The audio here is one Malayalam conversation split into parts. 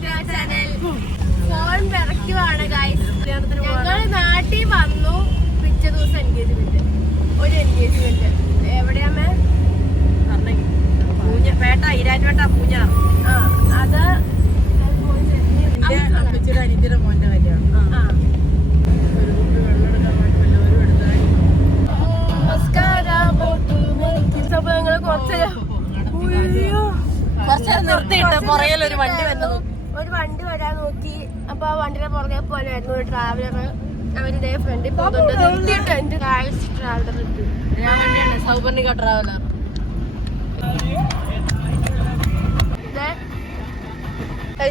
ചാനൽ ഫോൺ വിറയ്ക്കുവാണ് ഗൈസ് ഞങ്ങൾ നാട്ടിൽ വന്നു. പിറ്റേ ദിവസം എൻഗേജ്മെന്റ് ഒരു എൻഗേജ്മെന്റ് എവിടെയാമേ പൂഞ്ഞ പേട്ട ഇരാറ്റുപേട്ട പൂഞ്ഞ. ആ അത് അമ്മച്ചിയുടെ അനിയത്തിയുടെ മോന്റെ കല്യാണം. കുറച്ച് നിർത്തിയിട്ട് പുറകിൽ ഒരു വണ്ടി വന്നത് ഒരു വണ്ടി വരാൻ നോക്കി. അപ്പൊ ആ വണ്ടിയുടെ പുറകെ പോലായിരുന്നു ഒരു ട്രാവലർ അവരിതേ ഫ്രണ്ടിൽ പോകുന്നുണ്ട് ട്രാവലർ ഇട്ടു. ഞാൻ വണ്ടിയാണ് സൗപർണിക ട്രാവലർ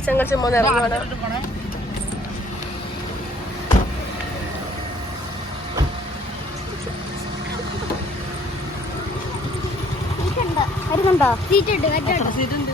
ഞങ്ങൾ ചുമ്മാ ഇറങ്ങുവാണ് വരുന്നുണ്ടോ സീറ്റ് ഉണ്ട്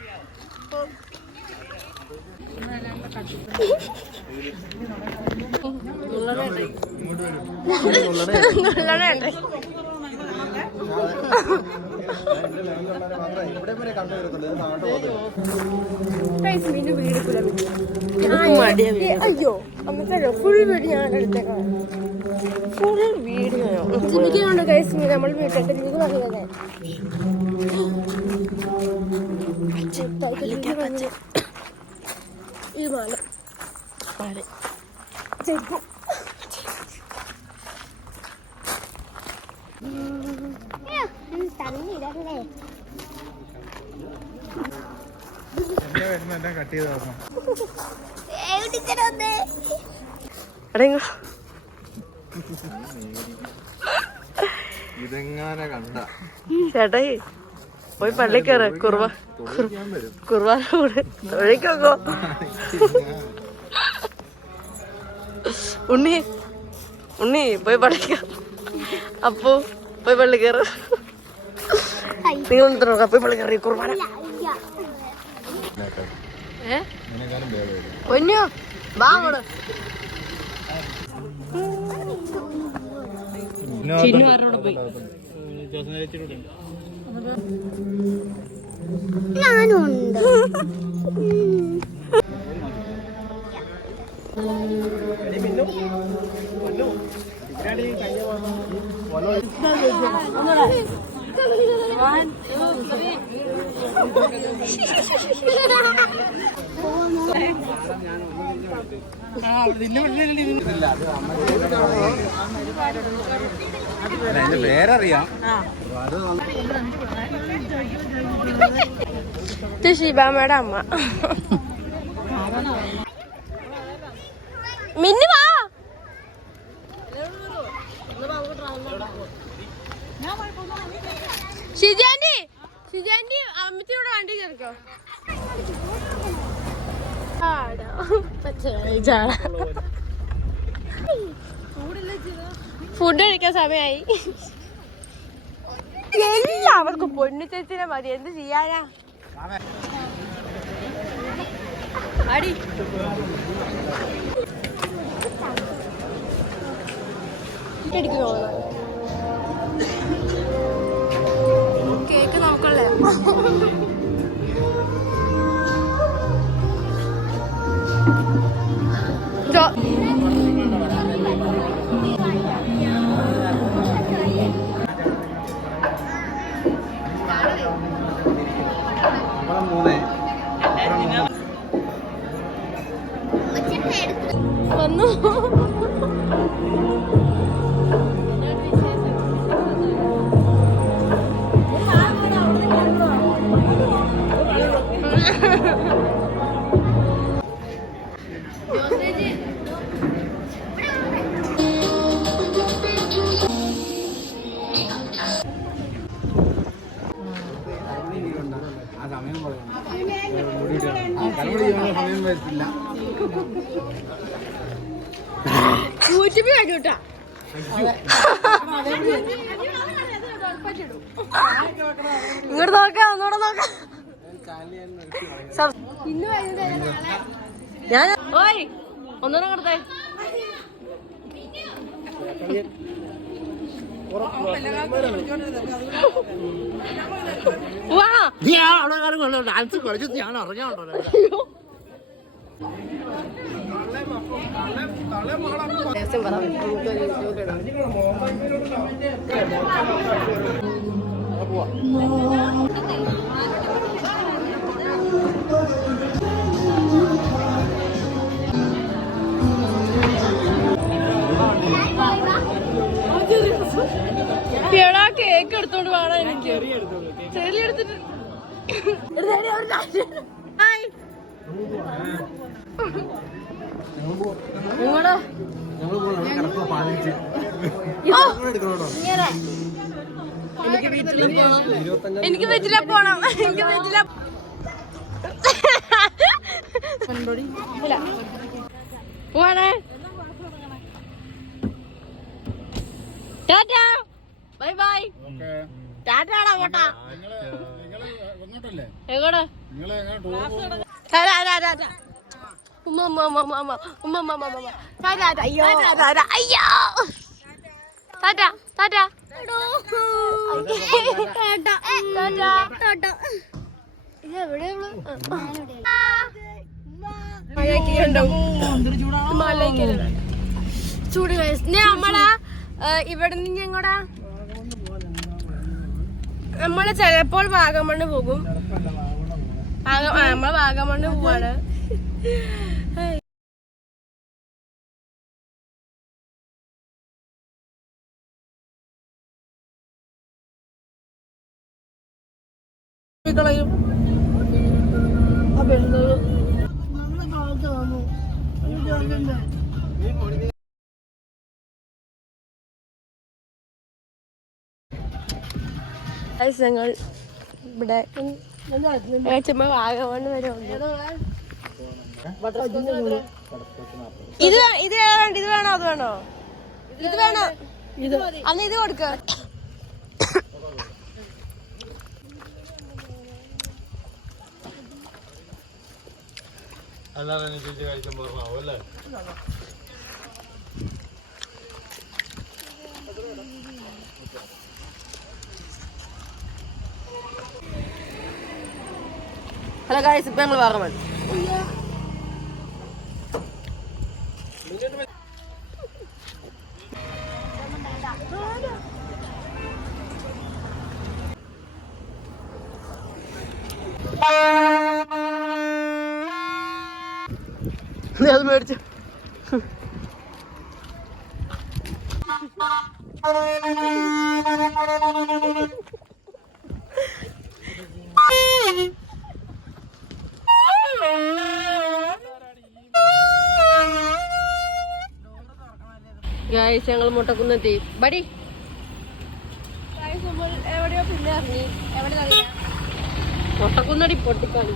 അയ്യോ അമ്മക്കല്ലോ ഫുൾ വീട് ഞാൻ എടുത്തേക്കാം ഫുൾ വീഡിയോയോ ജിമിക്കുന്നുണ്ട് കൈസ്മി നമ്മൾ വീട്ടിൽ ജിമിക്ക് പറഞ്ഞതല്ലേ ഈ മാല ചെരുപ്പ് തന്നിരല്ലേ എവിടിച്ചേ ഇതെങ്ങനെ കണ്ട. ചേട്ടായി. പോയി പള്ളി കയറ് കുർബ തൊഴിക്കോ കുർബാന കൂടെ ഒഴിക്കോ ഉണ്ണി ഉണ്ണി പോയി പള്ളി അപ്പോ പോയി പള്ളി കയറ് നിങ്ങൾ പോയി പള്ളി കയറി കുർബാന. പൊന്നു വാ ചിന്നു ആരോട് പോയി? ഞാനുണ്ട്. അതിന്റെ പേരറിയാം. ഇത് ശിബാമയുടെ അമ്മ. മിന്നു വാ. ഷിജാൻഡി ഷിജാൻഡി അമ്മച്ചിയോടെ വണ്ടി ആടോ ഫുഡ് കഴിക്കാൻ സമയമായി എല്ലാവർക്കും പൊന്നു ചേച്ചിനെ മതി. എന്ത് ചെയ്യാനാ? അടി. കേക്ക് നോക്കല്ലേ? ജോ വന്നു. യൂട്യൂബിൽ വേണ്ടൂട്ടാ ഇങ്ങോട്ട് നോക്കാം ഒന്നുകൂടെ നോക്കാം. ഞാൻ ഓയ് ഒന്നുകൂടെ കൊടുത്തേ നീ ആ ആളെക്കാരും കൊണ്ടോ ഡാൻസ് കളിച്ചിട്ട് ഞാൻ അറിഞ്ഞോണ്ടോ പോവാ എനിക്ക് വെജില പോണം. എനിക്ക് വെജില പോണേ. ടാറ്റാ. Bye bye. ടാറ്റാടാ പോട്ടാ എങ്ങോട്ട് ഉമ്മ ഉമ്മ ഉമ്മ ഉമ്മ ഉമ്മ ഉമ്മ ഉമ്മ ഉമ്മ അയ്യോ അയ്യോ. Tata tata. ചൂട് നമ്മളാ ഇവിടുന്ന് ഞങ്ങളുടെ നമ്മൾ ചെലപ്പോൾ വാഗമണ്ണ് പോകും. നമ്മൾ വാഗമണ്ണ് പോവാണ്. കളയും ആ ഞങ്ങൾ ഇവിടെ ഇത് ഇത് വേണോ? ഇത് വേണോ? അത് വേണോ? ഇത് വേണോ? അന്ന് ഇത് കൊടുക്ക. എല്ലാവരും ചില്ലി കഴിക്കുമ്പോൾ ഓർമ്മയാവും അല്ലേ ഹലോ ഗായ്സ് ഇപ്പം ഞങ്ങൾ വേറെ മതി Bye. അത് മേടിച്ചു. ഗായ്സ് ഞങ്ങൾ മുട്ടക്കുന്നെത്തി. ബടി. എവിടെയോ പിന്നെ ഇറങ്ങി. എവിടെ മുട്ടക്കുന്നടി പൊട്ടിക്കാണി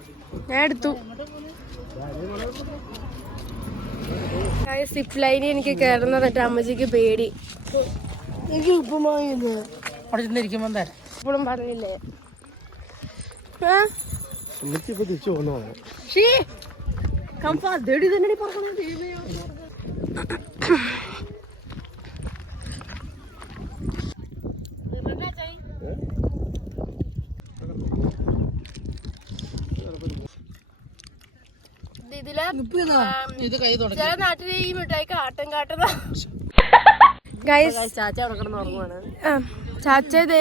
ഞാൻ എടുത്തു. സിപ്പ് ലൈനിൽ എനിക്ക് കയറുന്ന എന്നിട്ട് അമ്മച്ചിക്ക് പേടി. എനിക്ക് ഉപ്പുമായിരിക്കുമ്പോൾ ഇപ്പോഴും പറഞ്ഞില്ലേ? കംഫാ ദേടി തന്നെ പറഞ്ഞത്? ചില നാട്ടിൽ ഈ മിഠായിക്ക് ആട്ടം കാട്ടുന്ന ചാച്ച അവിടെ കിടന്ന് ഉറങ്ങുവാണ്. ചാച്ച ഇത്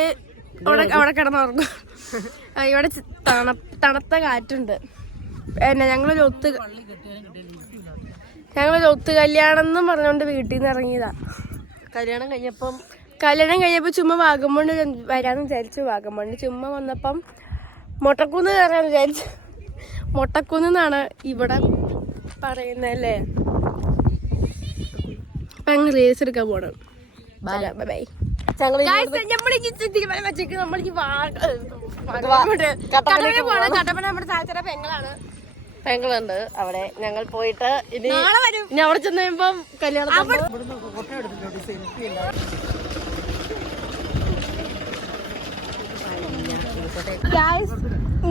അവിടെ അവിടെ കിടന്നുറങ്ങും ഇവിടെ തണ തണുത്ത കാറ്റുണ്ട്. പിന്നെ ഞങ്ങളൊരു ഒത്ത് ഞങ്ങളൊരു ഒത്ത് കല്യാണം എന്നും പറഞ്ഞുകൊണ്ട് വീട്ടിൽ നിന്ന് ഇറങ്ങിയതാ. കല്യാണം കഴിഞ്ഞപ്പം കല്യാണം കഴിഞ്ഞപ്പോൾ ചുമ്മാ വാഗമണ് വരാന്ന് വിചാരിച്ചു. വാഗമണ് ചുമ്മാ വന്നപ്പം മുട്ടക്കുന്ന് കയറാന്ന് വിചാരിച്ചു. മുട്ടക്കുന്നാണ് ഇവിടെ പറയുന്നല്ലേ? അപ്പൊ അങ്ങ് റീൽസ് എടുക്കാൻ പോണം. ബൈ പെങ്ങളുണ്ട്. അവിടെ ഞങ്ങൾ പോയിട്ട് ഇനി ഇനി അവിടെ ചെന്ന് കഴിയുമ്പം കല്യാണം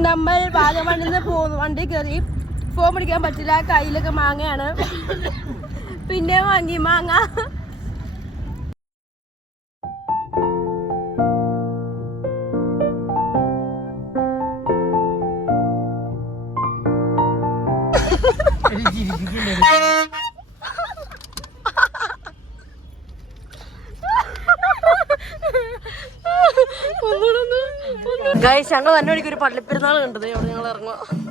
നമ്മൾ വാഗമണ്ണിൽ നിന്ന് പോകുന്നു വണ്ടി കയറി ഫോൺ പിടിക്കാൻ പറ്റില്ല. കയ്യിലൊക്കെ മാങ്ങയാണ്. പിന്നെ വാങ്ങി മാങ്ങ. ഞങ്ങൾ തന്നെ ഒരു പള്ളിപ്പെരുന്നാൾ കണ്ടത്. അവിടെ ഞങ്ങൾ ഇറങ്ങുക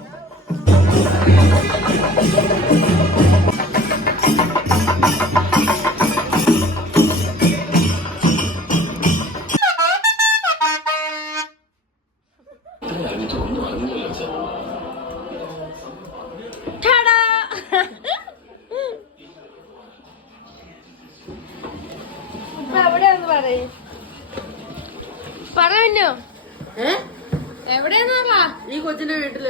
പറഞ്ഞു എവിടെയാന്ന് പറ? ഈ കൊച്ചിന്റെ വീട്ടിൽ.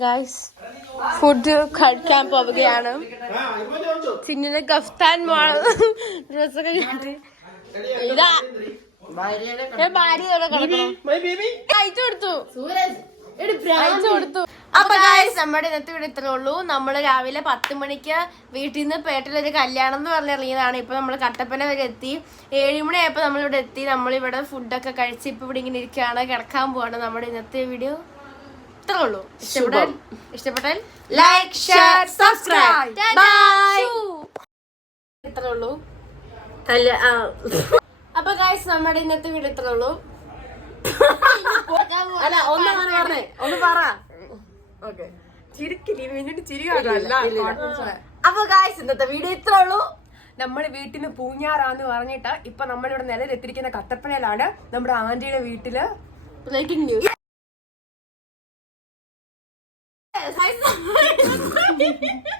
ഗൈസ് ഫുഡ് കഴിക്കാൻ പോവുകയാണ്. ചിന്നിന് കഫ്താൻ മോൾ ഡ്രസ്സൊക്കെ ഇതാ. ഭാര്യ അയച്ചു കൊടുത്തു. അയച്ചു കൊടുത്തു. അപ്പൊ ഗായ്സ് നമ്മുടെ ഇന്നത്തെ ഇവിടെ ഇത്രേ ഉള്ളൂ. നമ്മൾ രാവിലെ പത്ത് മണിക്ക് വീട്ടിൽ നിന്ന് പേട്ടിലൊരു കല്യാണം എന്ന് പറഞ്ഞിറങ്ങിയതാണ്. ഇപ്പൊ നമ്മൾ കട്ടപ്പന വരെ എത്തി. ഏഴുമണി ആയപ്പോ നമ്മളിവിടെ എത്തി. നമ്മളിവിടെ ഫുഡൊക്കെ കഴിച്ച് ഇപ്പൊ ഇവിടെ ഇങ്ങനെ ഇരിക്കുകയാണ് കിടക്കാൻ പോവാണ് നമ്മുടെ ഇന്നത്തെ വീഡിയോ ഇത്രേ ഉള്ളൂ. ഇഷ്ടപ്പെട്ടാൽ ഇഷ്ടപ്പെട്ടാൽ ലൈക്ക് ഷെയർ സബ്സ്ക്രൈബ് ഇത്രേ ഉള്ളൂ. അപ്പൊ ഗായ്സ് നമ്മുടെ ഇന്നത്തെ വീഡിയോ ഇത്രേ ഉള്ളൂ. അല്ല ഒന്ന് പറഞ്ഞേ. ഒന്ന് പറ. ഓക്കെ. അപ്പൊ ഗായ്സ് ഇന്നത്തെ വീഡിയോ ഇത്രേ ഉള്ളൂ. നമ്മുടെ വീട്ടിൽ നിന്ന് പൂഞ്ഞാറാന്ന് പറഞ്ഞിട്ട് ഇപ്പൊ നമ്മളിവിടെ നിലയിലെത്തിരിക്കുന്ന കട്ടപ്പനയിലാണ് നമ്മുടെ ആന്റിയുടെ വീട്ടിൽ ബ്രേക്കിംഗ് ന്യൂസ്